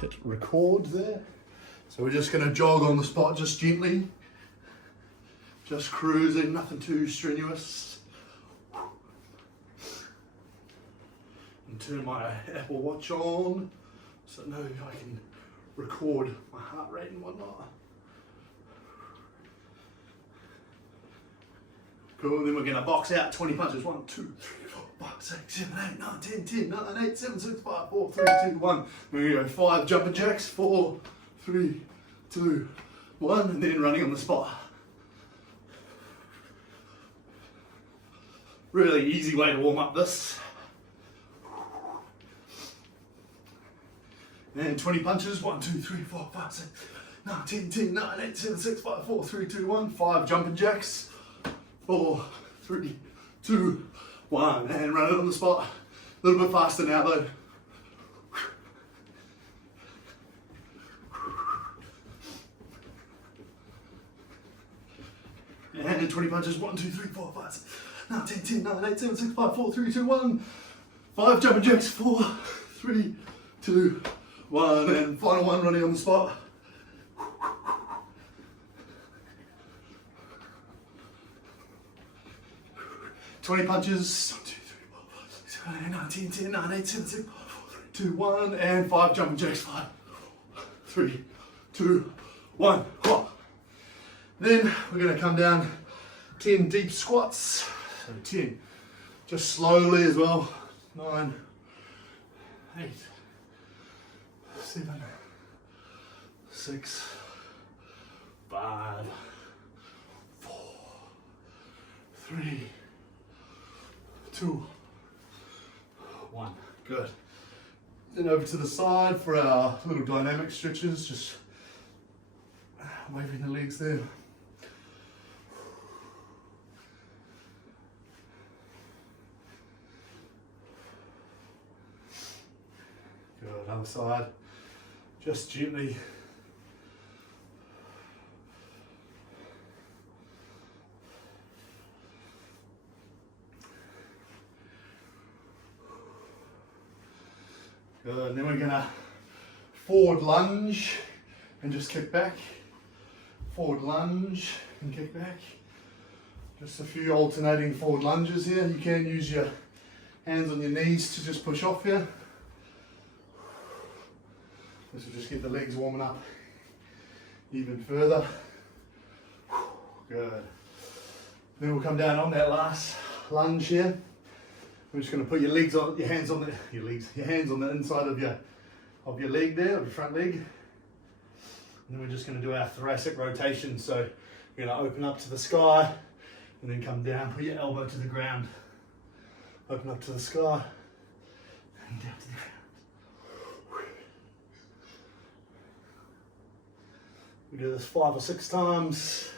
Just hit record there. So we're just gonna jog on the spot, just gently. Just cruising, nothing too strenuous. And turn my Apple Watch on, so I know I can record my heart rate and whatnot. Cool, then we're gonna box out 20 punches. 1, 2, 3, 4, 5, 6, 7, 8, 9, 10, 10, 9, 8, 7, 6, 5, 4, 3, 2, 1. We're gonna go 5 jumping jacks, 4, 3, 2, 1, and then running on the spot. Really easy way to warm up this. And 20 punches, 1, 2, 3, 4, 5, 6, 9, 10, 10, 9, 8, 7, 6, 5, 4, 3, 2, 1. 5 jumping jacks, 4, 3, 2, 1. And run it on the spot. A little bit faster now though. And 20 punches, 1, 2, 3, 4, 5, 6, 9, 10, 10, 9, 8, 7, 6, 5, 4, 3, 2, 1. 5 jumping jacks, 4, 3, 2, 1. And final one running on the spot. 20 punches, 1, 2, 3, 4, 5, 6, 7, 8, 9, 10, 10, 9, 8, 7, 6, 5, 4, 3, 2, 1. And 5 jumping jacks, 5, 3, 2, 1. Then we're going to come down 10 deep squats. So 10, just slowly as well. 9, 8, 7, 6, 5, 4, 3, 2, 1. Good. Then over to the side for our little dynamic stretches, just waving the legs there. Good, other side, just gently. Good, and then we're gonna forward lunge and just kick back. Forward lunge and kick back. Just a few alternating forward lunges here. You can use your hands on your knees to just push off here. This will just get the legs warming up even further. Good. Then we'll come down on that last lunge here. We're just going to put your legs on, your hands on the inside of your leg there, of your front leg. And then we're just going to do our thoracic rotation. So we're going to open up to the sky and then come down, put your elbow to the ground. Open up to the sky and down to the ground. We do this 5 or 6 times.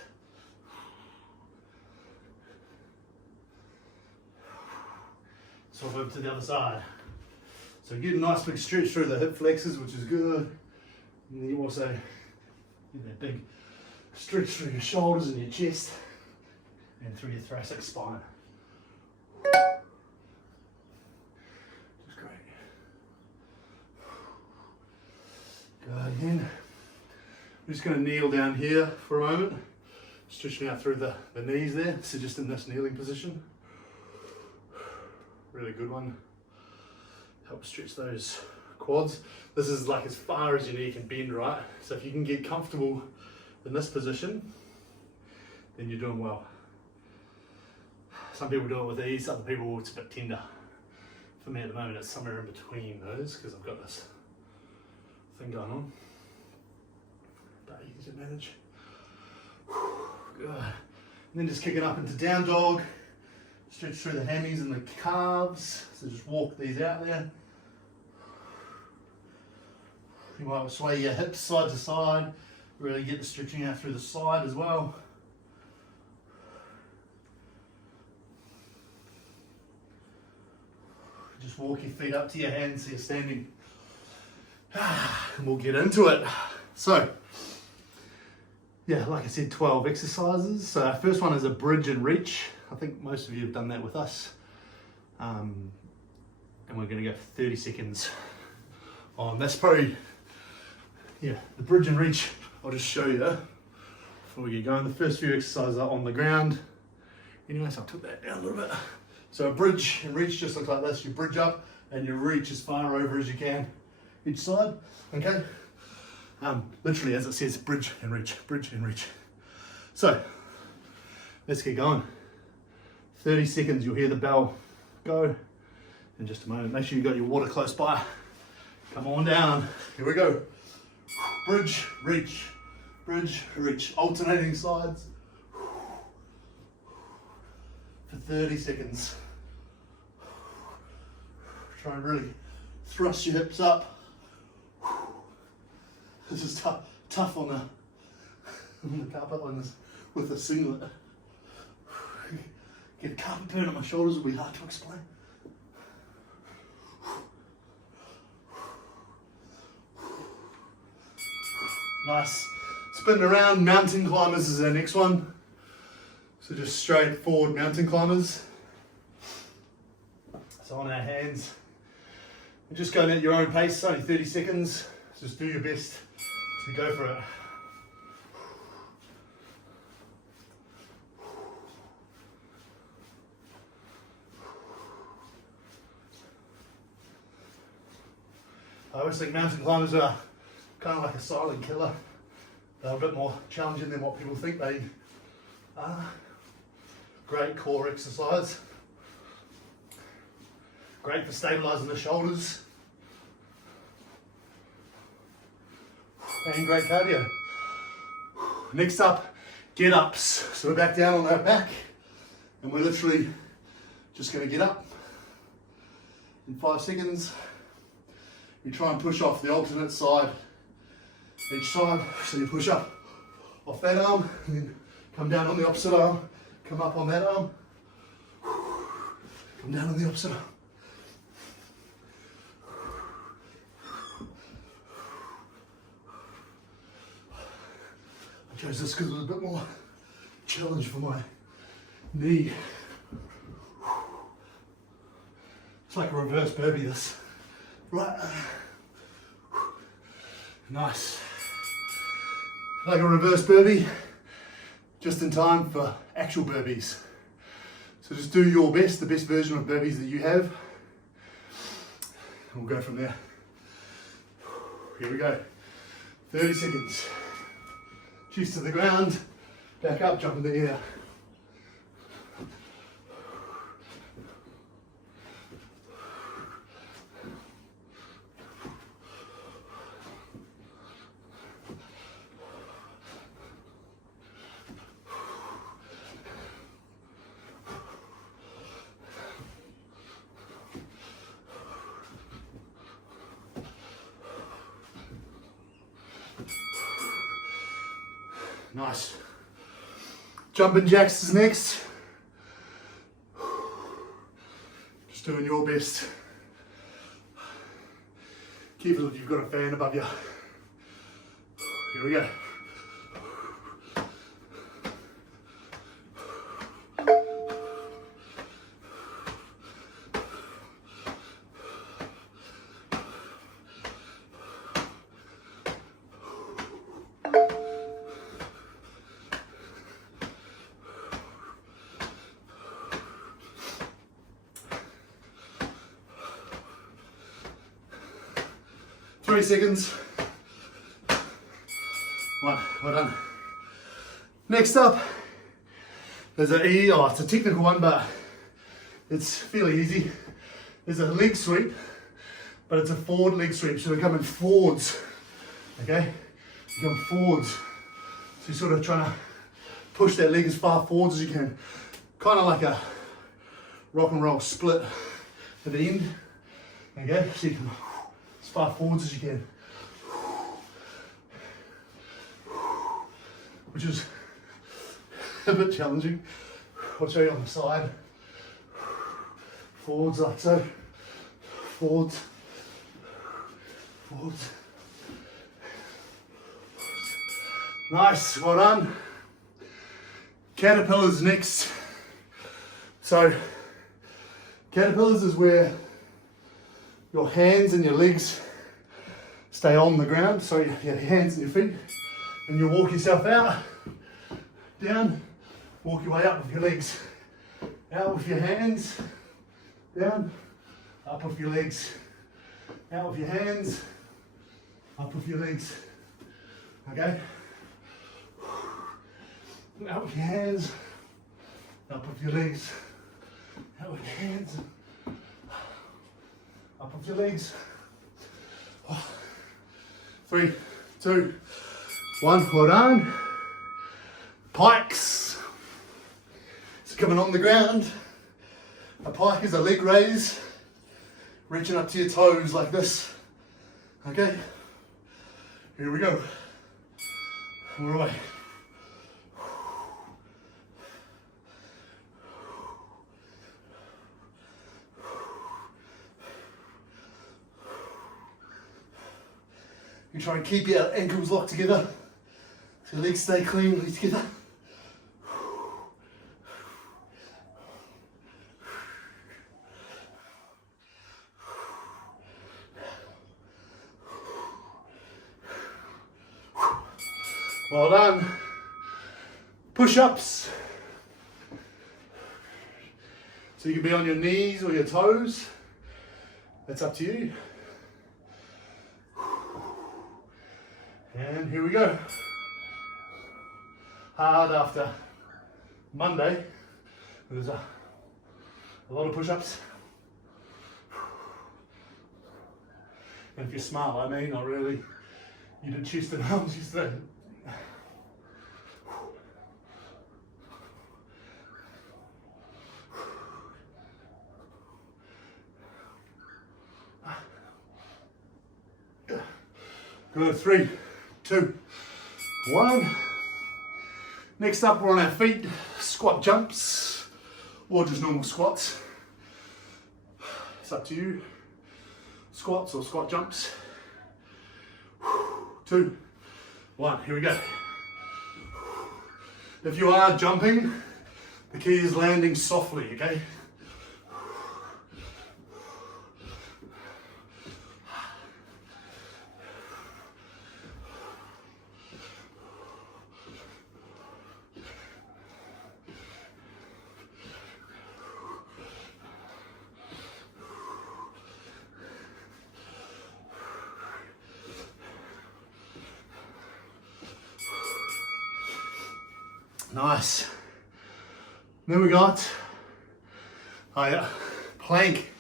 Swap over to the other side. So you get a nice big stretch through the hip flexors, which is good. And then you also get that big stretch through your shoulders and your chest and through your thoracic spine. Just great. Good. Again. I'm just going to kneel down here for a moment, stretching out through the knees there, so just in this kneeling position. Really good one. Help stretch those quads. This is like as far as your knee can bend, right? So if you can get comfortable in this position, then you're doing well. Some people do it with ease, other people it's a bit tender. For me at the moment it's somewhere in between those because I've got this thing going on. But easy to manage. Good. And then just kick it up into down dog. Stretch through the hammies and the calves. So just walk these out there. You might sway your hips side to side. Really get the stretching out through the side as well. Just walk your feet up to your hands so you're standing. And we'll get into it. So, yeah, like I said, 12 exercises. So our first one is a bridge and reach. I think most of you have done that with us. And we're gonna go for 30 seconds on. That's probably yeah, the bridge and reach, I'll just show you before we get going. The first few exercises are on the ground. Anyway, so I took that down a little bit. So a bridge and reach just looks like this. You bridge up and you reach as far over as you can each side, okay? Literally as it says, bridge and reach, bridge and reach. So, let's get going. 30 seconds, you'll hear the bell go in just a moment. Make sure you've got your water close by. Come on down, here we go. Bridge, reach, bridge, reach. Alternating sides for 30 seconds. Try and really thrust your hips up. This is tough on the carpet like this with a singlet. Get a carpet burn on my shoulders will be hard to explain. Nice. Spin around, mountain climbers is our next one. So just straight forward mountain climbers. So on our hands. We're just going at your own pace, only 30 seconds. Just do your best to go for it. I always think mountain climbers are kind of like a silent killer. They're a bit more challenging than what people think they are. Great core exercise. Great for stabilising the shoulders. And great cardio. Next up, get ups. So we're back down on our back and we're literally just going to get up. In 5 seconds, you try and push off the alternate side each time. So you push up off that arm and then come down on the opposite arm, come up on that arm, come down on the opposite arm. I chose this because it was a bit more challenge for my knee. It's like a reverse burpee this. Right. Nice. Like a reverse burpee, just in time for actual burpees. So just do your best, the best version of burpees that you have. And we'll go from there. Here we go. 30 seconds. Chest to the ground, back up, jump in the air. Nice. Jumping jacks is next. Just doing your best. Careful if you've got a fan above you. Here we go. Seconds. Well done. Next up, there's it's a technical one, but it's fairly easy. There's a leg sweep, but it's a forward leg sweep, so we're coming forwards, okay? You come forwards, so you're sort of trying to push that leg as far forwards as you can. Kind of like a rock and roll split at the end, okay? So you can as far forwards as you can. Which is a bit challenging. I'll show you on the side. Forwards like so. Forwards. Forwards. Nice, well done. Caterpillars next. So, caterpillars is where your hands and your legs stay on the ground, so you have your hands and your feet, and you walk yourself out, down, walk your way up with your legs, out with your hands, down, up with your legs, out with your hands, up with your legs, okay? Out with your hands, up with your legs, out with your hands, up with your legs. 3, 2, 1, well done. Pikes. So coming on the ground, a pike is a leg raise, reaching up to your toes like this, okay? Here we go, all the way. You try and keep your ankles locked together, so your legs stay cleanly together. Well done. Push-ups. So you can be on your knees or your toes. That's up to you. And here we go. Hard after Monday. There's a lot of push-ups. And if you're smart like me, not really, you did chest and arms yesterday. Good, 3, 2, 1. Next up, we're on our feet, squat jumps, or just normal squats. It's up to you. Squats or squat jumps. 2, 1, here we go. If you are jumping, the key is landing softly, okay? Nice. Then we got plank,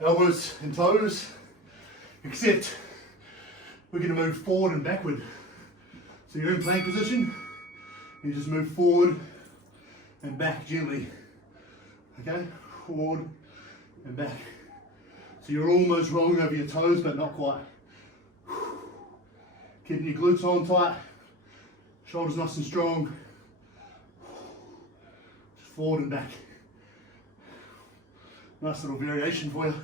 elbows and toes, except we're going to move forward and backward. So you're in plank position, you just move forward and back gently. Okay, forward and back. So you're almost rolling over your toes, but not quite. Keeping your glutes on tight, shoulders nice and strong. Forward and back. Nice little variation for you.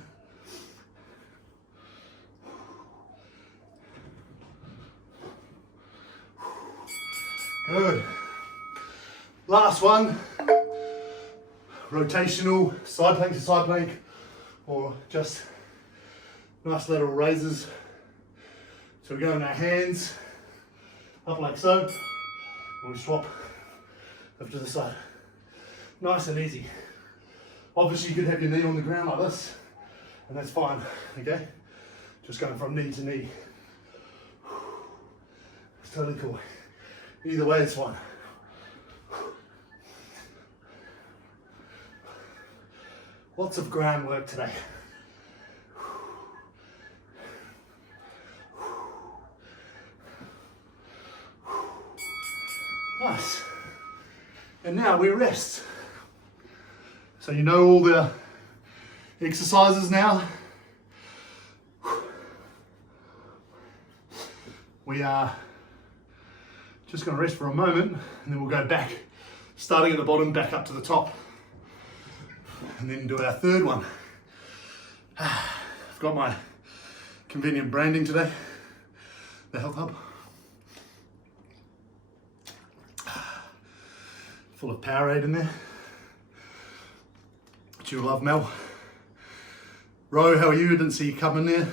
Good. Last one. Rotational side plank to side plank, or just nice lateral raises. So we go on our hands up like so, and we swap up to the side. Nice and easy. Obviously you could have your knee on the ground like this, and that's fine, okay? Just going from knee to knee. It's totally cool. Either way, it's fine. Lots of ground work today. Nice. And now we rest. So you know all the exercises now. We are just going to rest for a moment, and then we'll go back, starting at the bottom, back up to the top, and then do our third one. I've got my convenient branding today, the Health Hub, full of Powerade in there. But you'll love, Mel. Ro, how are you? I didn't see you come in there.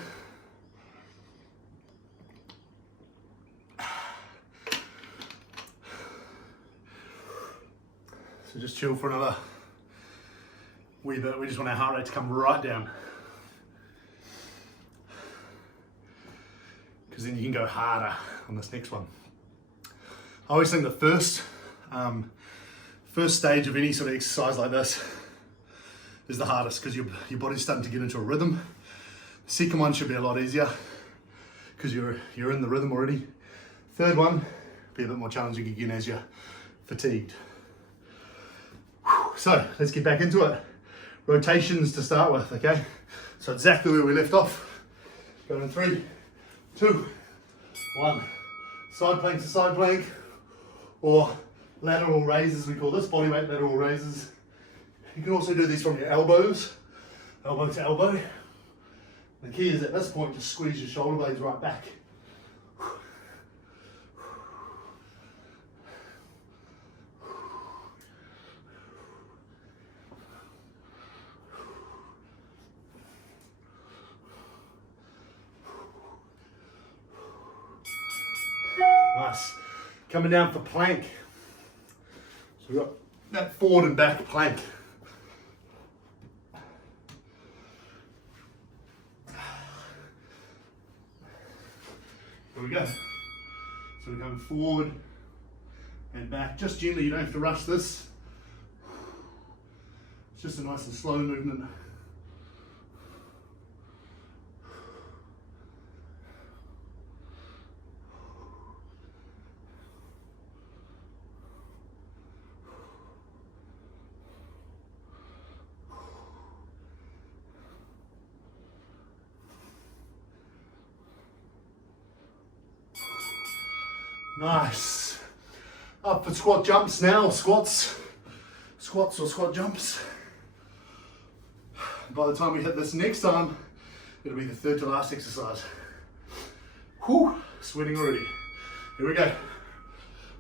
So just chill for another wee bit. We just want our heart rate to come right down, because then you can go harder on this next one. I always think the first stage of any sort of exercise like this is the hardest, because your body's starting to get into a rhythm. The second one should be a lot easier because you're in the rhythm already. Third one be a bit more challenging again as you're fatigued. So let's get back into it. Rotations to start with, okay? So exactly where we left off. Go in 3, 2, 1. Side plank to side plank, or lateral raises, we call this, bodyweight lateral raises. You can also do these from your elbows, elbow to elbow. The key is at this point, just squeeze your shoulder blades right back. Nice. Coming down for plank. So we've got that forward and back plank. Here we go. So we're going forward and back, just gently, you don't have to rush this. It's just a nice and slow movement. Nice. Up for squat jumps now, squats or squat jumps. By the time we hit this next time, it'll be the third to last exercise. Whew, sweating already. Here we go.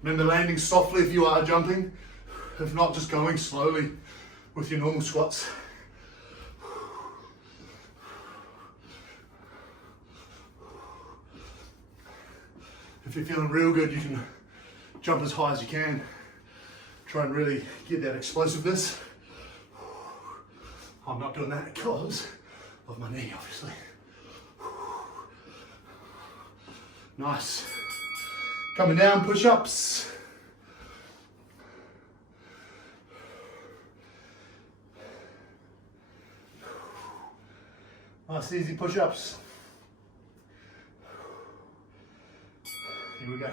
Remember landing softly if you are jumping. If not, just going slowly with your normal squats. If you're feeling real good, you can jump as high as you can. Try and really get that explosiveness. I'm not doing that because of my knee, obviously. Nice. Coming down, push-ups. Nice, easy push-ups. Here we go.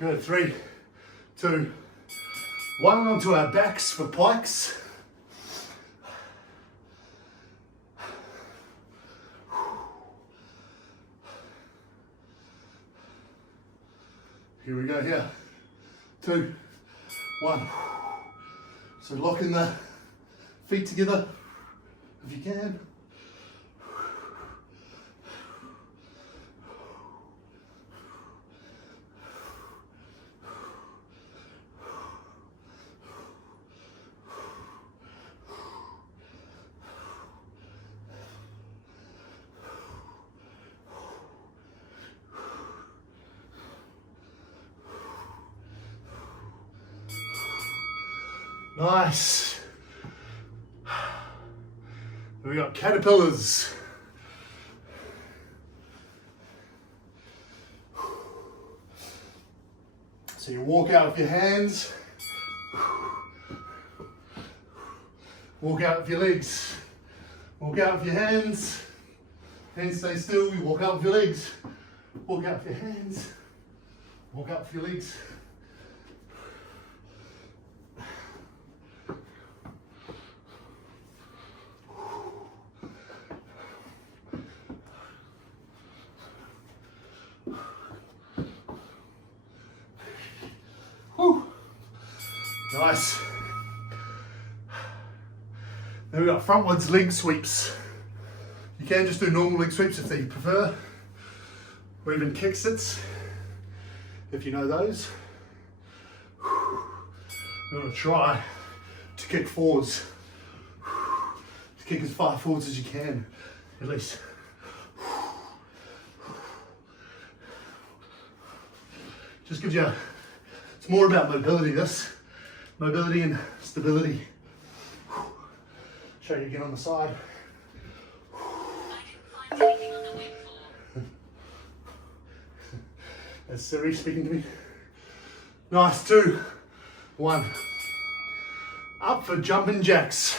Good, 3, 2, 1, onto our backs for Pikes. Here we go, here. 2, 1. So locking the feet together if you can. Nice. We got caterpillars. So you walk out with your hands, walk out with your legs, walk out with your hands, hands stay still, you walk out with your legs, walk out with your hands, walk out with your legs. Nice. Then we've got frontwards leg sweeps. You can just do normal leg sweeps if you prefer, or even kick sits, if you know those. You're going to try to kick forwards, to kick as far forwards as you can, at least. Just gives you, it's more about mobility, this. Mobility and stability. Show you again on the side. That's Siri speaking to me. Nice, 2, 1. Up for jumping jacks.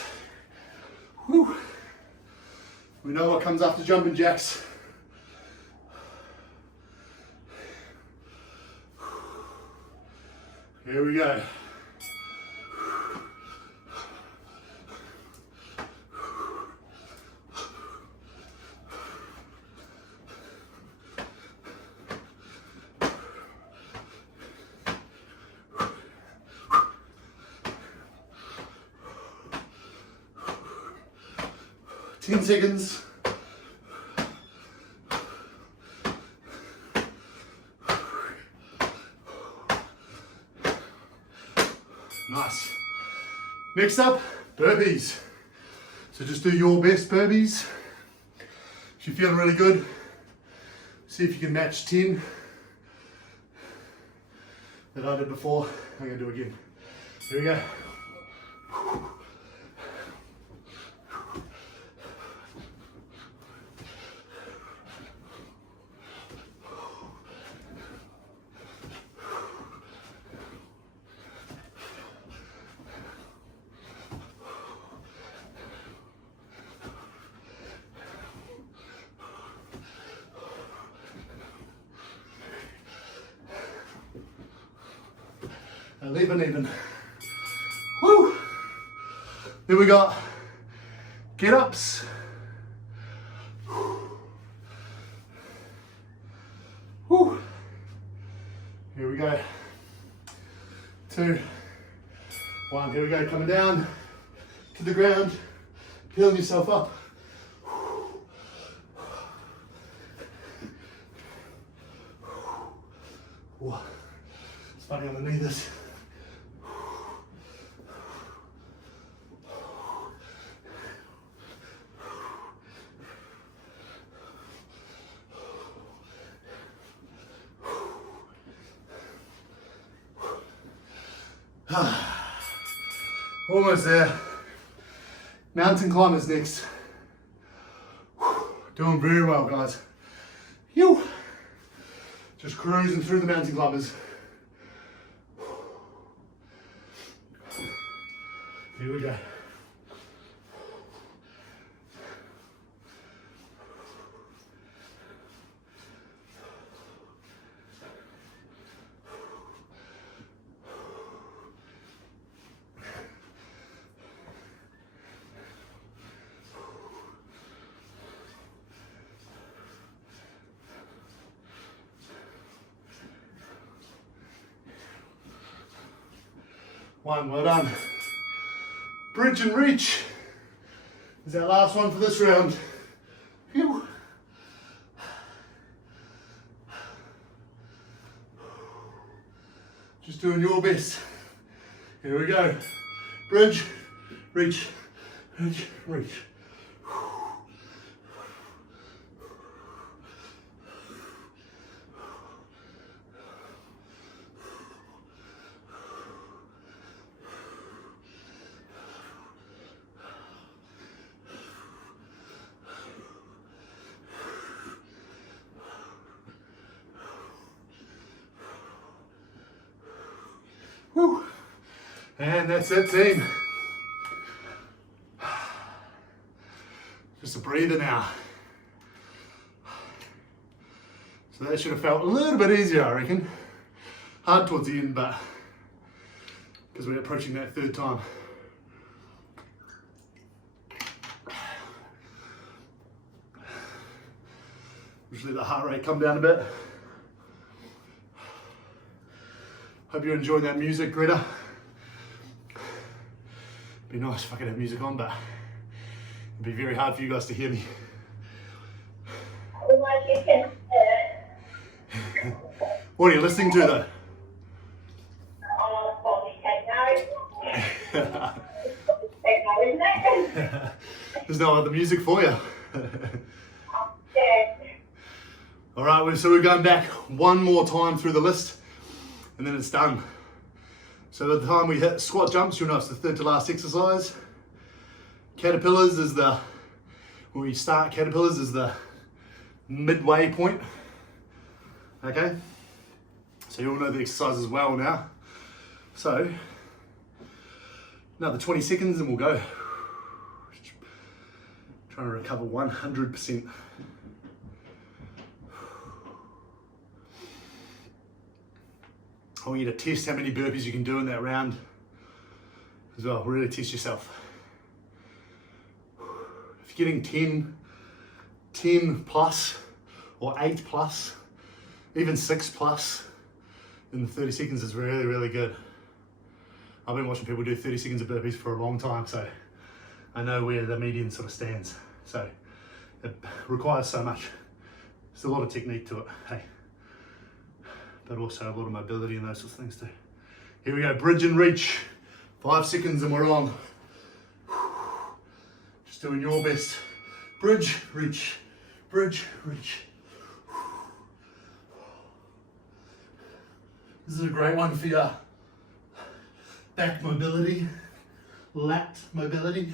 Whew. We know what comes after jumping jacks. Here we go. Ten seconds. Nice. Next up, burpees. So just do your best burpees. If you're feeling really good, see if you can match 10 that I did before. I'm going to do again. Here we go. Even. Woo! Then we got get ups. Woo! Here we go. 2, 1. Here we go. Coming down to the ground, peeling yourself up. It's funny underneath this. Almost there. Mountain climbers next. Doing very well, guys. Yo. Just cruising through the mountain climbers. Here we go. One, well done. Bridge and reach is our last one for this round. Phew. Just doing your best. Here we go. Bridge, reach, bridge, reach. Whew. And that's it, team. Just a breather now. So that should have felt a little bit easier, I reckon. Hard towards the end, but because we're approaching that third time. Just let the heart rate come down a bit. Hope you're enjoying that music, Greta. Be nice if I could have music on, but It'd be very hard for you guys to hear me. Otherwise you can, What are you listening to though? I'll probably take notes. Take notes, isn't it? There's no other music for you. Yeah. All right, so we're going back one more time through the list and then it's done. So by the time we hit squat jumps, you'll know it's the third to last exercise. Caterpillars is when we start caterpillars is the midway point. Okay, so you all know the exercises well now. So another 20 seconds and we'll go. Trying to recover 100%. I want you to test how many burpees you can do in that round as well. Really test yourself. If you're getting 10 plus or 8 plus, even 6 plus in the 30 seconds is really, really good. I've been watching people do 30 seconds of burpees for a long time, so I know where the median sort of stands. So it requires so much. There's a lot of technique to it, hey, but also a lot of mobility and those sorts of things too. Here we go, bridge and reach. 5 seconds and we're on. Just doing your best. Bridge, reach, bridge, reach. This is a great one for your back mobility, lat mobility.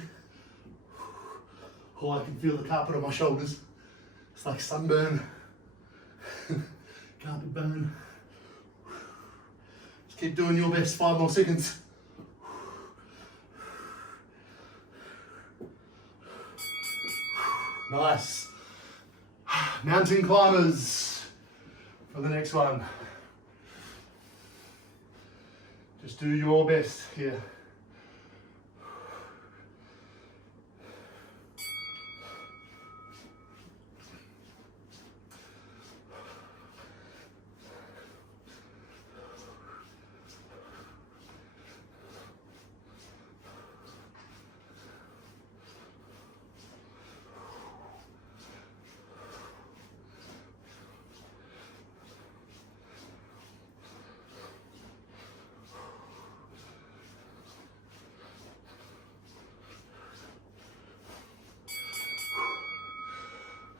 Oh, I can feel the carpet on my shoulders. It's like sunburn, carpet burn. Just keep doing your best, 5 more seconds. Nice. Mountain climbers for the next one. Just do your best here.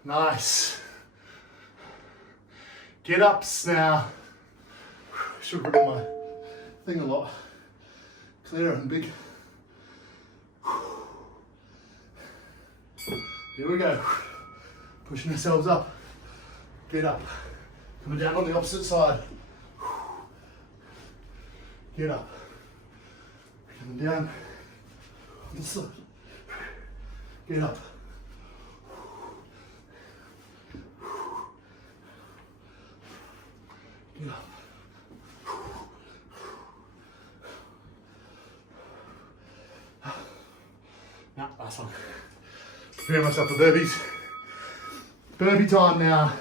Nice. Get ups now. Should have got my thing a lot clearer and big. Here we go. Pushing ourselves up. Get up. Coming down on the opposite side. Get up. Coming down on this side. Get up. Get up. Now, last one. Preparing myself for burpees. Burpee time now.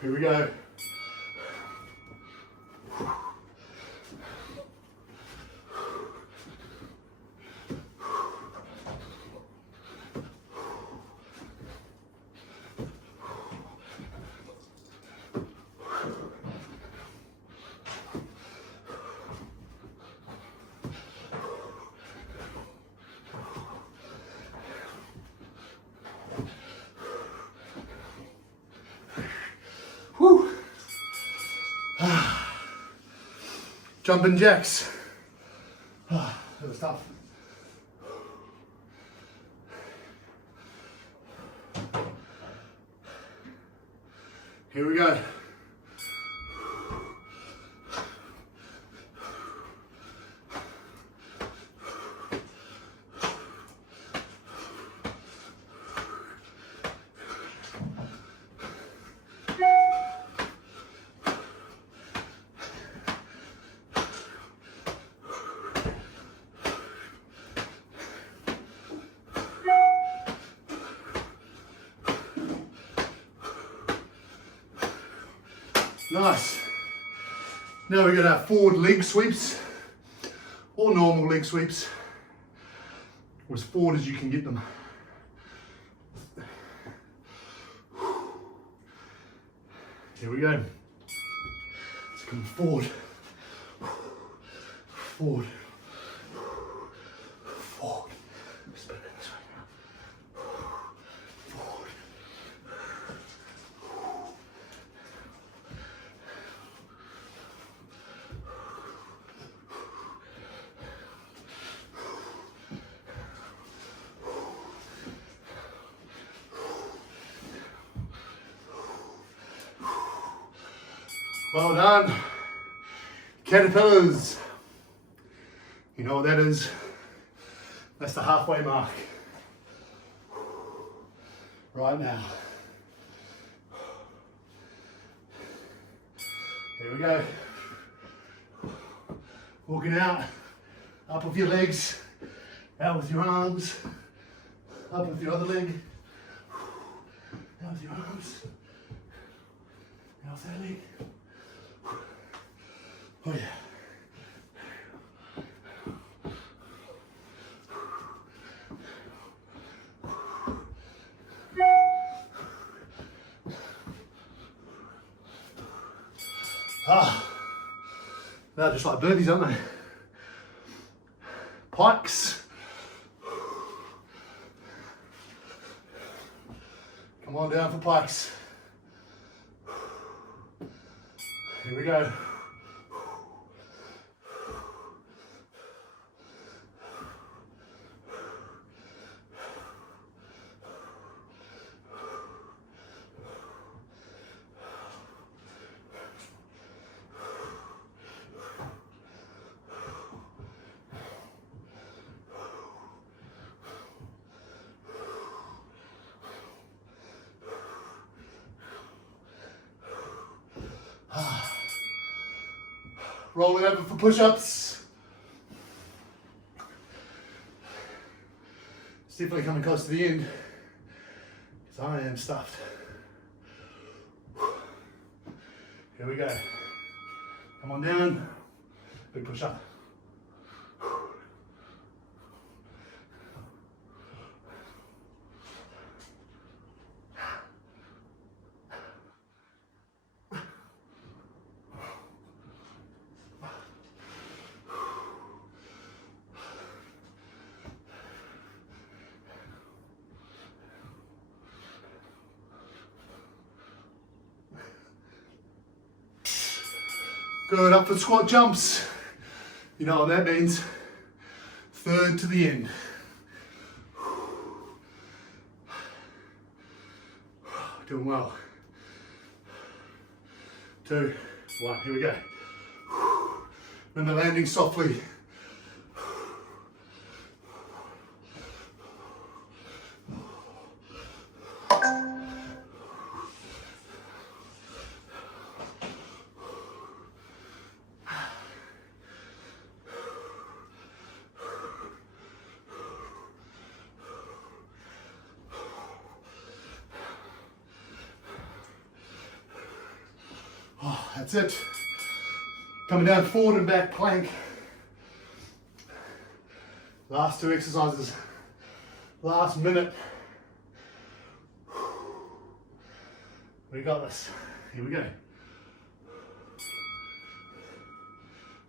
Here we go. Whew. Jumping jacks. That was tough. Here we go. Nice. Now we're going to have forward leg sweeps, or normal leg sweeps, or as forward as you can get them. Here we go. Let's come forward, forward, forward. Spin it this way now. Forward. Well done. Caterpillars. You know what that is? That's the halfway mark. Right now. Here we go. Walking out. Up with your legs. Out with your arms. Up with your other leg. Out with your arms. Out with that leg. Oh yeah. They're just like birdies, aren't they? Pikes. Come on down for pikes. Here we go. Rolling over for push-ups. It's definitely coming close to the end because I am stuffed. Here we go. Come on down. Big push-up. Good, up for squat jumps. You know what that means. Third to the end. Doing well. 2, 1, here we go. Remember landing softly. That's it. Coming down forward and back plank. Last 2 exercises. Last minute. We got this. Here we go.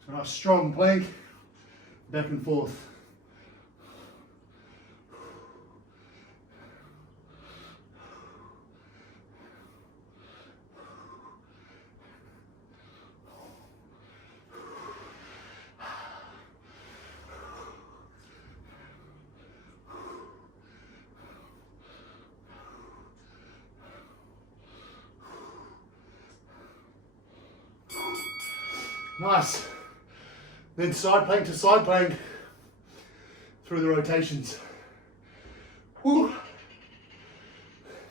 So nice strong plank. Back and forth. Nice. Then side plank to side plank through the rotations. Woo.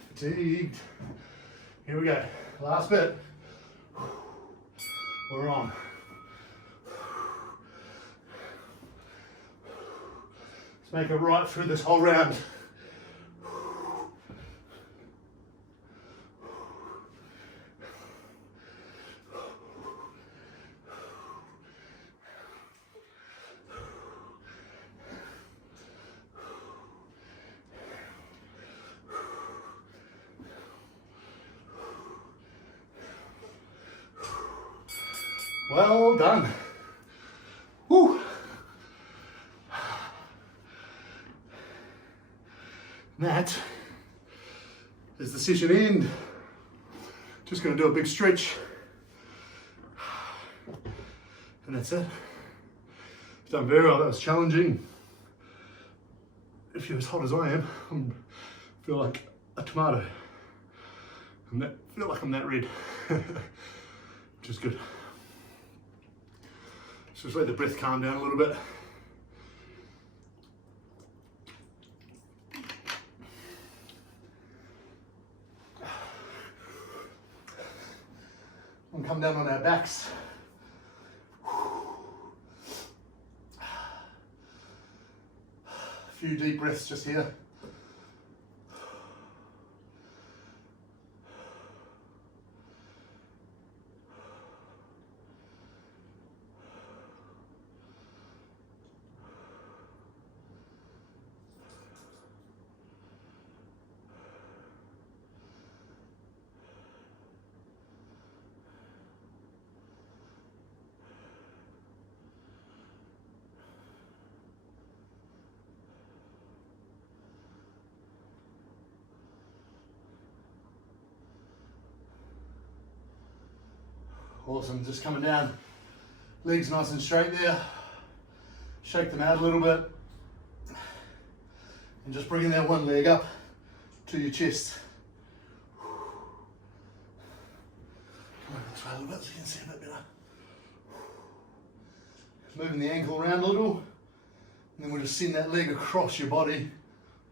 Fatigued. Here we go. Last bit. We're on. Let's make it right through this whole round. Well done. Woo. That is the session end. Just going to do a big stretch. And that's it. You've done very well. That was challenging. If you're as hot as I am, I feel like a tomato. I feel like I'm that red. Which is good. So just let the breath calm down a little bit. And come down on our backs. A few deep breaths just here. Awesome, just coming down, legs nice and straight there, shake them out a little bit, and just bringing that one leg up to your chest. Come over this way a little bit so you can see a bit better. Moving the ankle around a little, and then we'll just send that leg across your body,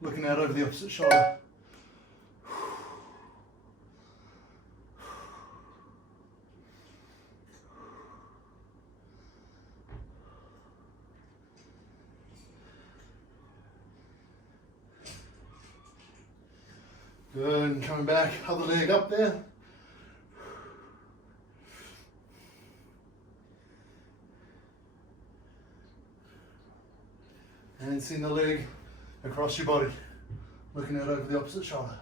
looking out over the opposite shoulder. Good, and coming back, other leg up there. And send the leg across your body, looking out over the opposite shoulder.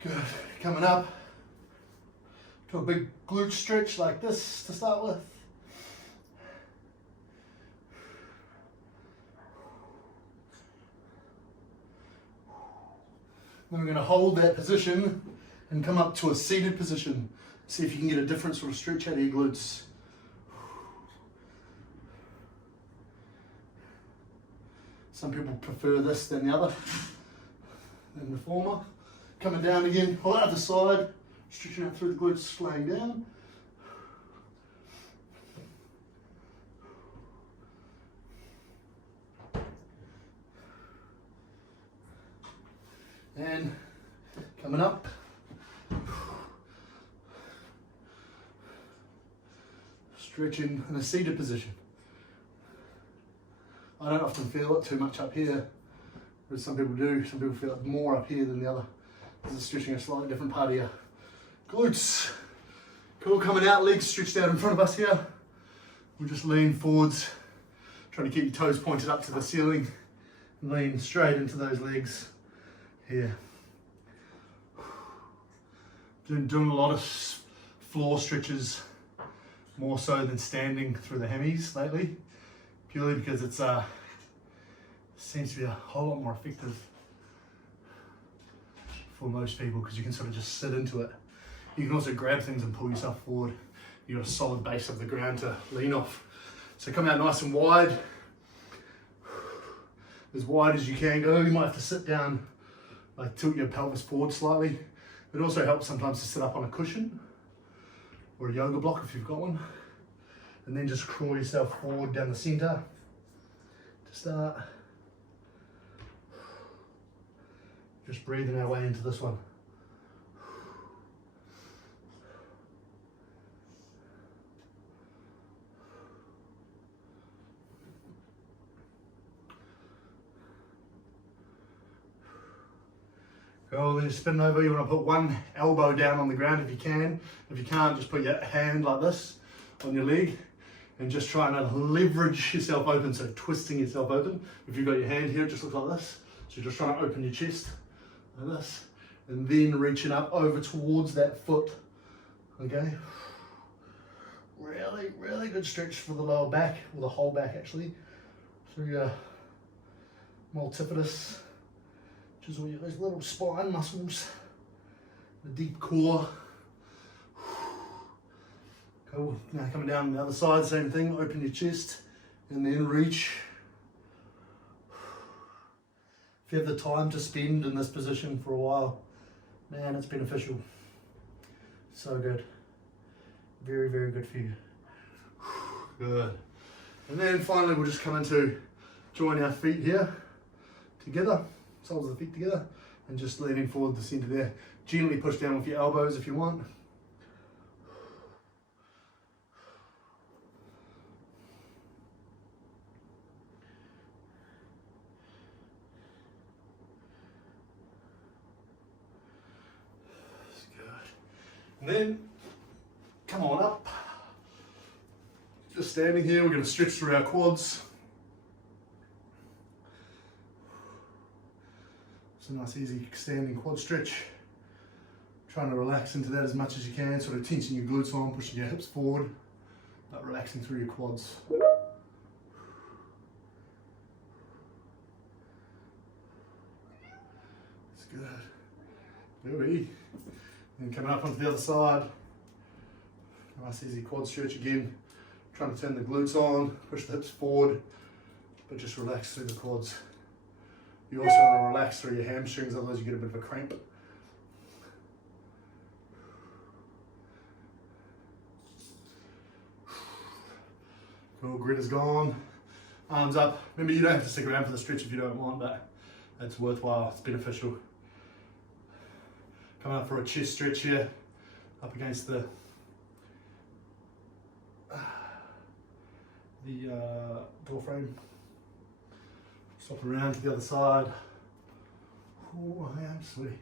Good, coming up to a big glute stretch like this to start with. Then we're going to hold that position and come up to a seated position. See if you can get a different sort of stretch out of your glutes. Some people prefer this than the other, than the former. Coming down again, on the other side, stretching out through the glutes, laying down. And coming up. Stretching in a seated position. I don't often feel it too much up here, whereas some people do. Some people feel it more up here than the other. This is stretching a slightly different part of your glutes. Cool, coming out, legs stretched out in front of us here. We'll just lean forwards, trying to keep your toes pointed up to the ceiling. Lean straight into those legs here. Doing a lot of floor stretches, more so than standing through the hammies lately, purely because it seems to be a whole lot more effective for most people, because you can sort of just sit into it. You can also grab things and pull yourself forward. You've got a solid base of the ground to lean off. So come out nice and wide, as wide as you can go. You might have to sit down, like tilt your pelvis forward slightly. It also helps sometimes to sit up on a cushion or a yoga block if you've got one. And then just crawl yourself forward down the center to start. Just breathing our way into this one. Good. Go, then spin over. You want to put one elbow down on the ground if you can. If you can't, just put your hand like this on your leg and just trying to leverage yourself open, so twisting yourself open. If you've got your hand here, it just looks like this. So you're just trying to open your chest like this, and then reaching up over towards that foot. Okay. Really, really good stretch for the lower back, or the whole back actually, through your multifidus, which is all your, those little spine muscles, the deep core. Cool. Now coming down the other side, same thing, open your chest and then reach. If you have the time to spend in this position for a while, man, it's beneficial. So good. Very, very good for you. Good. And then finally we'll just come into join our feet here together, soles of the feet together, and just leaning forward to the center there. Gently push down with your elbows if you want. That's good. And then come on up. Just standing here, we're going to stretch through our quads. It's a nice easy standing quad stretch. Trying to relax into that as much as you can, sort of tensing your glutes on, pushing your hips forward, but relaxing through your quads. That's good. Good. And coming up onto the other side. Nice easy quad stretch again. Trying to turn the glutes on, push the hips forward, but just relax through the quads. You also want to relax through your hamstrings, otherwise you get a bit of a cramp. Cool, grit is gone. Arms up. Remember, you don't have to stick around for the stretch if you don't want, but it's worthwhile, it's beneficial. Coming up for a chest stretch here, up against the door frame. Swap around to the other side. Oh, I am sweaty.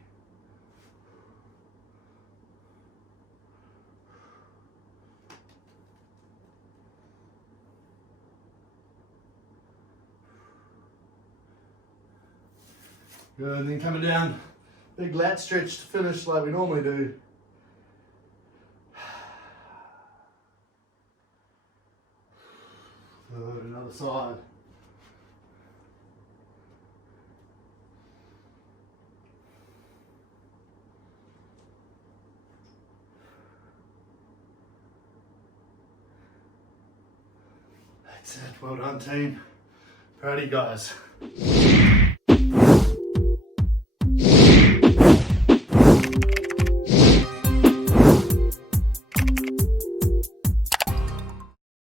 Good, and then coming down, big lat stretch to finish like we normally do. Good, another side. That's it, well done team. Proud of you guys.